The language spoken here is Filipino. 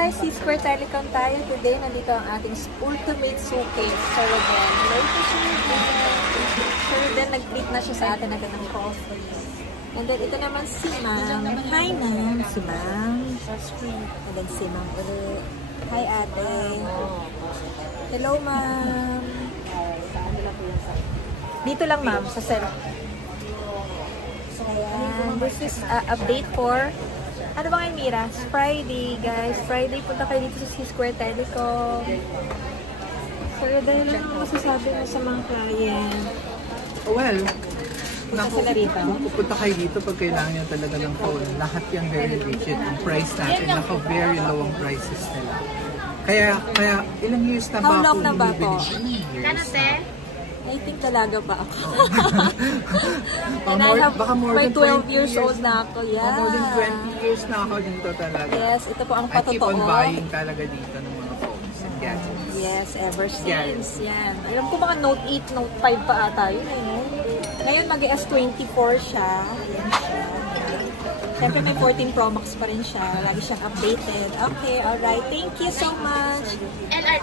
guys! C-Square Telecom tayo. Today, nandito ang ating ultimate suitcase. Soroden. Hello to Soroden. Soroden, nag-treat na siya sa atin agad ng coffee. And then, ito naman si Ma'am. Hi, Ma'am. Si Ma'am. And then, si Ma'am ulit. Hi, ate. Hello, Ma'am. Dito lang, Ma'am, sa cell. So, ayan. This is update for... Ano ba ngayon, Mira? Friday, guys. Friday, punta kayo dito sa C-Square Telecom. So, dahil lang ang masasabi mo sa mga client. Well, pupunta kayo dito pag kailangan nyo talaga ng phone. Lahat yan very legit. Ang price natin, naka-very low ang prices nila. Kaya ilang years na ba ako? How long na ba po? Kanate? I think talaga pa ako. Baka more may than 12 years old na ako. Yeah. More than 20 years na ako dito talaga. Yes, ito po ang patotoo. I keep on buying talaga dito ng mga phones and gadgets. Yes, ever since. Yan. Alam ko mga Note 8, Note 5 pa ata yun. Ngayon mag-S24 siya. Yan siya. Siyempre may 14 Pro Max pa rin siya. Lagi siyang updated. Okay, alright. Thank you so much. LR.